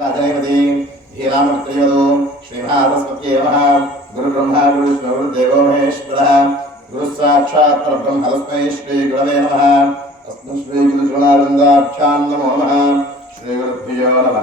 రాజనేపతి ధీరామృత్రియదో శ్రీమహాసరస్వత్యేవ గురు బ్రహ్మ గురు మహేశ్వర గురు సాక్షాత్ పరబ్రహ్మ తస్మై శ్రీ గురవే నమ అస్మై శ్రీ గురు నమో నమ శ్రీ గురుభ్యో నమ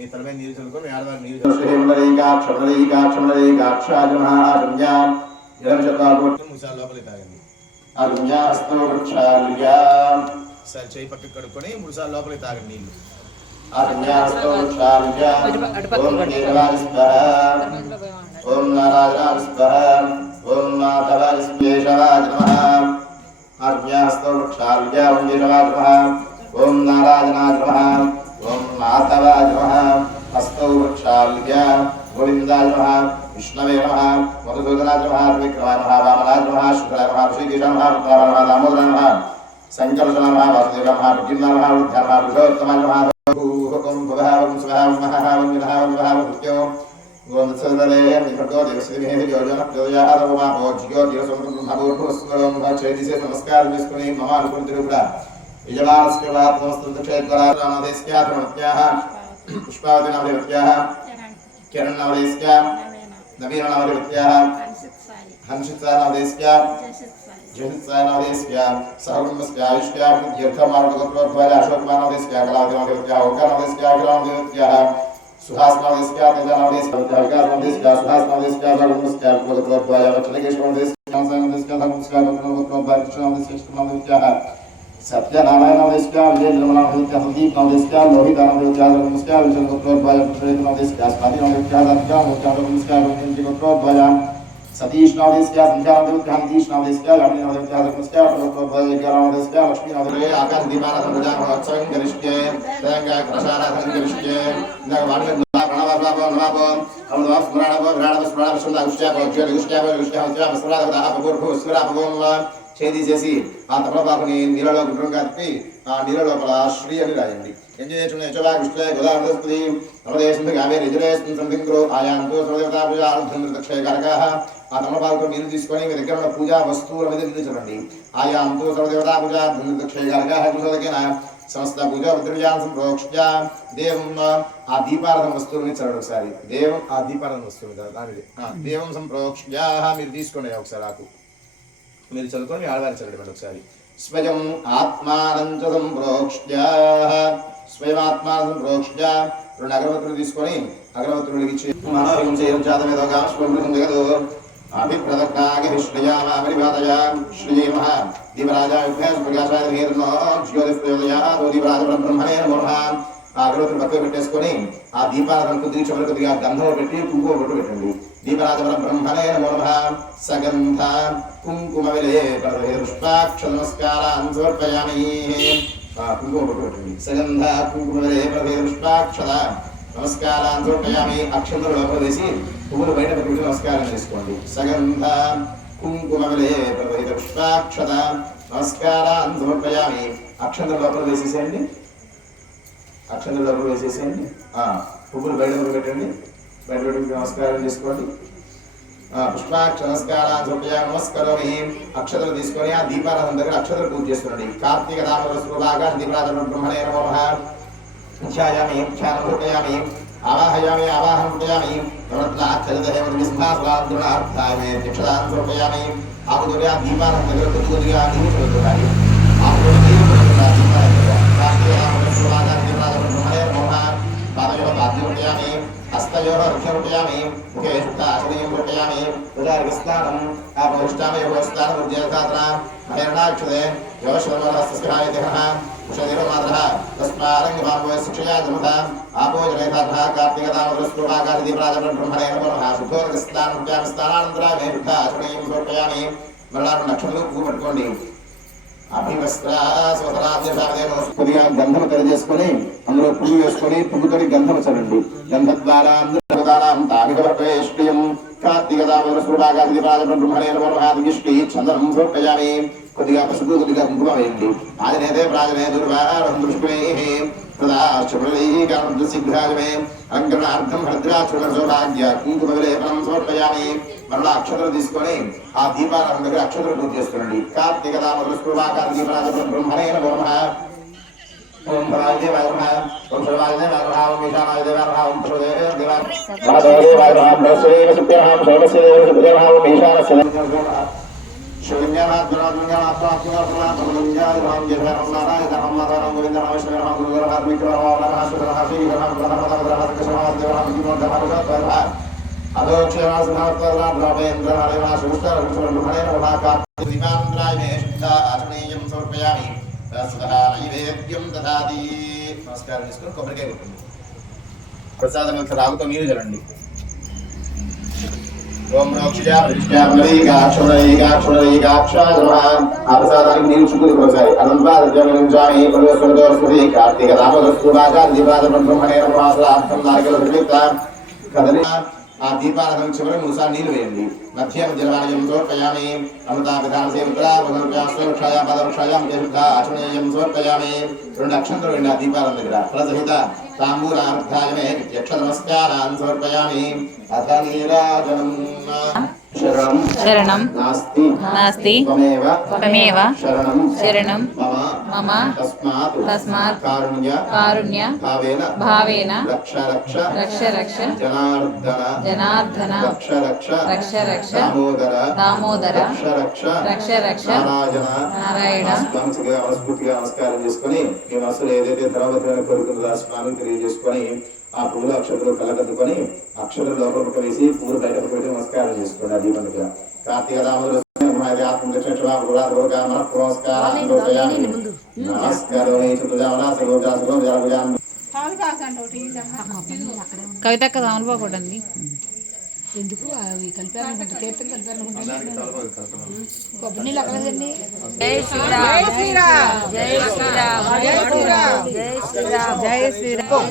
మీ తల మీద నీరు చల్లుకొని మీ ఆడవారు నీరు శ్రీమదీకాక్షరదీకాక్షరదీకాక్షాజమహారమ్యా ఇరవై శతాలు చల్లుకొని ముసాలు లోపలికి తాగండి అరుణ్యాస్తు వృక్షాల్యా సరే చేయి పక్కకి కడుక్కొని మూడు సార్లు లోపలికి తాగండి నీళ్ళు అరుణ్యాస్తు వృక్షాల్యా ఓం కేశవాస్వహ ఓం నారాయణాస్వహ ఓం మాధవాస్వేషవాజ నమః అర్ఘ్యాస్తో వృక్షార్ఘ్యా ఓం కేశవాజ నమః ఓం నారాయణాజ నమః హస్తౌ వృక్షార్ఘ్యా గోవిందాజ నమః విష్ణవే నమః మధుసూదనాజ నమః విక్రమాయ నమః వామనాజ నమః శుక్రాయ నమః శ్రీకేశ నమః పుత్రాయ నమః దామోదర నమః సంకర్షణ నమః వాసుదేవ నమః విద్యున్న నమః వృద్ధ్య నమః పురుషోత్తమ నమః ఓం భువః స్వహం మహః వినః వినః భృత్యం నమస్కారం చేసుకుని మమ అనుకుంటున్నారు కూడా यजमानस्कृवात्मस्तुक्षेत्रणादेश्यात्मवत्याः पुष्पावतिनावलिवत्याः किरणनावलेश्या नवीननावलिवत्याः हंसित्सानावदेश्या जहित्सानावदेश्या सहकुटुम्बस्यायुष्या तीर्थमार्गतत्वफल अशोकमानवदेश्या कलावतिनावलिवत्याः ओङ्कारनावदेश्या अखिलावदिवत्याः सुहासनावदेश्या तेजानावदेश्या विकासनावदेश्या सुहासनावदेश्या सहकुटुम्बस्या कुलतत्वफल अचलकेशवदेश्या संगदेश्या सहकुटुम्बस्या कुलतत्वफल कृष्णावदेश्या कृष्णावदेश्या సత్యనారాయణ వేసుగా విజయ నిర్మల వేసుగా సందీప్ నా వేసుగా లోహిత నా వేసుగా నమస్కార విజయ గోత్రోద్భాయ పురుషుడు నా వేసుగా స్వామి నా వేసుగా సత్య చేసి ఆ తమలపాకుని నీళ్ళలో గుండ్రం తిప్పి ఆ నీళ్ళ లోపల శ్రీ అని రాయండి. ఏం చేయొచ్చు యశోభా కృష్ణ గోదావరి నవదేశం గావే రిజరేషన్ సంధింగ్రో ఆయాంతో సర్వదేవతా పూజ ఆరుద్ధం ఆ తమలపాకుతో నీరు తీసుకొని మీ దగ్గర ఉన్న పూజా వస్తువుల మీద నీళ్ళు చల్లండి. ఆయాంతో సర్వదేవతా పూజ ఆరుద్ధం దక్షయ సమస్త పూజ రుద్రజాన్ సంప్రోక్ష్య. దేవం ఆ దీపారాధన వస్తువుని చదవడం ఒకసారి. దేవం ఆ దీపారాధన వస్తువుని దానిది. దేవం సంప్రోక్ష్య. మీరు తీసుకోండి ఒకసారి నాకు మీరు చదువుకొని మీ ఆడవారి చదవండి ఒకసారి. స్వయం ఆత్మానం చ సంప్రోక్ష్య స్వయం ఆత్మానం సంప్రోక్ష్య రెండు అగరవత్తులు తీసుకొని అగరవత్తులు ఇచ్చి మనోహరం చేయడం జాతమేదో కామస్వృతం జగదు. అభిప్రదక్నాగహిష్ణయామామరివాదయా శ్రీమః దీపరాజాభ్యాస ప్రకాశాయ వీర్నో జ్యోతిప్రయోదయాదో దీపరాజ బ్రహ్మణే నమః. ఆ అగరవత్తులు పక్కన పెట్టేసుకొని ఆ దీపాలను కొద్దిగా చివరి కొద్దిగా గంధం పెట్టి కుంకుమ పెట్టండి. దీపరాజ బ్రహ్మణే నమో నమః సగంధ కుంకుమ విలేప పుష్పాక్ష నమస్కారాన్ సమర్పయామి ఆ సగంధ కుంకుమ విలేప పుష్పాక్షద నమస్కారాన్ సమర్పయామి అక్షంతలు లోపలేసి పువ్వులు బయట పెట్టుకుని నమస్కారం చేసుకోండి సగంధ కుంకుమ విలేప పుష్పాక్షద నమస్కారాన్ సమర్పయామి అక్షంతలు లోపల వేసేసేయండి అక్షంతలు లోపల వేసేసేయండి పువ్వులు బయట పెట్టండి బయట నమస్కారం చేసుకోండి. ఆ, పుష్పాక్ష నమస్కారాన్ని సమర్పయామి నమస్కరోమి అక్షతలు తీసుకొని ఆ దీపారాధన దగ్గర అక్షతలు పూజ చేస్తున్నాడు. కార్తీక దామోదర స్వభాగా దీపరాధన బ్రహ్మణే నమో నమః. ధ్యాయామి ధ్యానం పూజయామి ఆవాహయామి ఆవాహనం పూజయామి నవరత్నాక్షరితహేమ సింహాసనార్థాయ దీక్షదానం సమర్పయామి. ఆకుతోటి ఆ దీపారాధన దగ్గర కొద్ది కొద్దిగా నీరు చదువుతున్నాయి ఆకుతోటి నీరు చదువుతున్నారు దీపారాధన దగ్గర కార్తీక దామోదర స్వభాగా దీపరాధన బ్రహ్మణే నమో నమః పాదయోः పాద్యముపయామి హస్తయోः రుక్షముపయామి ముఖే శుద్ధాచరయం రూపయామి పురస్థానం ఆ పౌష్టామయ పురస్థానం ఉద్యోగదాత్రా మహిరణాక్షుదే యోశ్వరస్కరాయతిహ కొద్దిగా అందులో పువ్వు వేసుకొని పువ్వుతోని గంధము చరండి గంధ ద్వారా తామికవర్పేష్టియం సమర్పయామి కొద్దిగా పసుపు కొద్దిగా కుంకుమ వేయండి ఆదినేతే ప్రాజనే దుర్వారం పుష్పే శీఘ్రాజమే అంకరణార్థం భద్రాచుర సౌభాగ్య కుంకుమ విలేపనం సమర్పయామి మరలా అక్షతలు తీసుకొని ఆ దీపారాధన దగ్గర అక్షతలు పూజ చేసుకోండి కార్తీక దామ స్పృహాకార బ్రహ్మణేన బ్రహ్మ ఓం భవాయ దేవాయ నమః ఓం శర్వాయ దేవాయ నమః ఓం నమస్కారం చేసుకుని కొబ్బరికాయ కొట్టండి. ప్రసాదం రాగుతో మీరు చల్లండి. ఓం రోక్షజా ప్రసాదానికి చుట్టూ కార్తీక దీపాద బ్రహ్మణే సుమిత కదలి ఆ దీపారాధన చివరి మూసారి నీళ్ళు వేయండి. మధ్యం జలవాణయం సమర్పయామి. అమృతా విధాన సేవిత్రా పునర్వ్యాస్వక్షాయ పదవృక్షాయాం దేశుద్ధ ఆచరణీయం సమర్పయామి. రెండు అక్షంతలు వేయండి ఆ దీపారాధన దగ్గర. ప్రసహిత తాంబూలార్థాయమే యక్ష నమస్కారాన్ సమర్పయామి. అథ నీరాజనం. శరణం. నాస్తి. త్వమేవ శరణం. మమ. తస్మాత్. కారుణ్య. భావేన. రక్ష రక్ష. జనార్దన. రక్ష రక్ష. దామోదర. రక్ష రక్ష. నారాయణ. మనస్ఫూర్తిగా నమస్కారం చేసుకొని మీ మనసులో ఏదైతే ద్రవతమైన కోరుకుందో ఆ స్వామిని తెలియజేసుకొని ఆ పువ్వుల అక్షతలు కళ్ళకద్దుకొని అక్షతలు లోపల వేసి పువ్వులు బయట పెట్టి నమస్కారం చేసుకోండి కార్తీక దామోదర కవితక్క తమలపాకుంటుంది ఎందుకు? అవి కొబ్బరి నీళ్ళు అక్కడ కదండి జై శ్రీరామ్. జై శ్రీరామ్. జై శ్రీరామ్.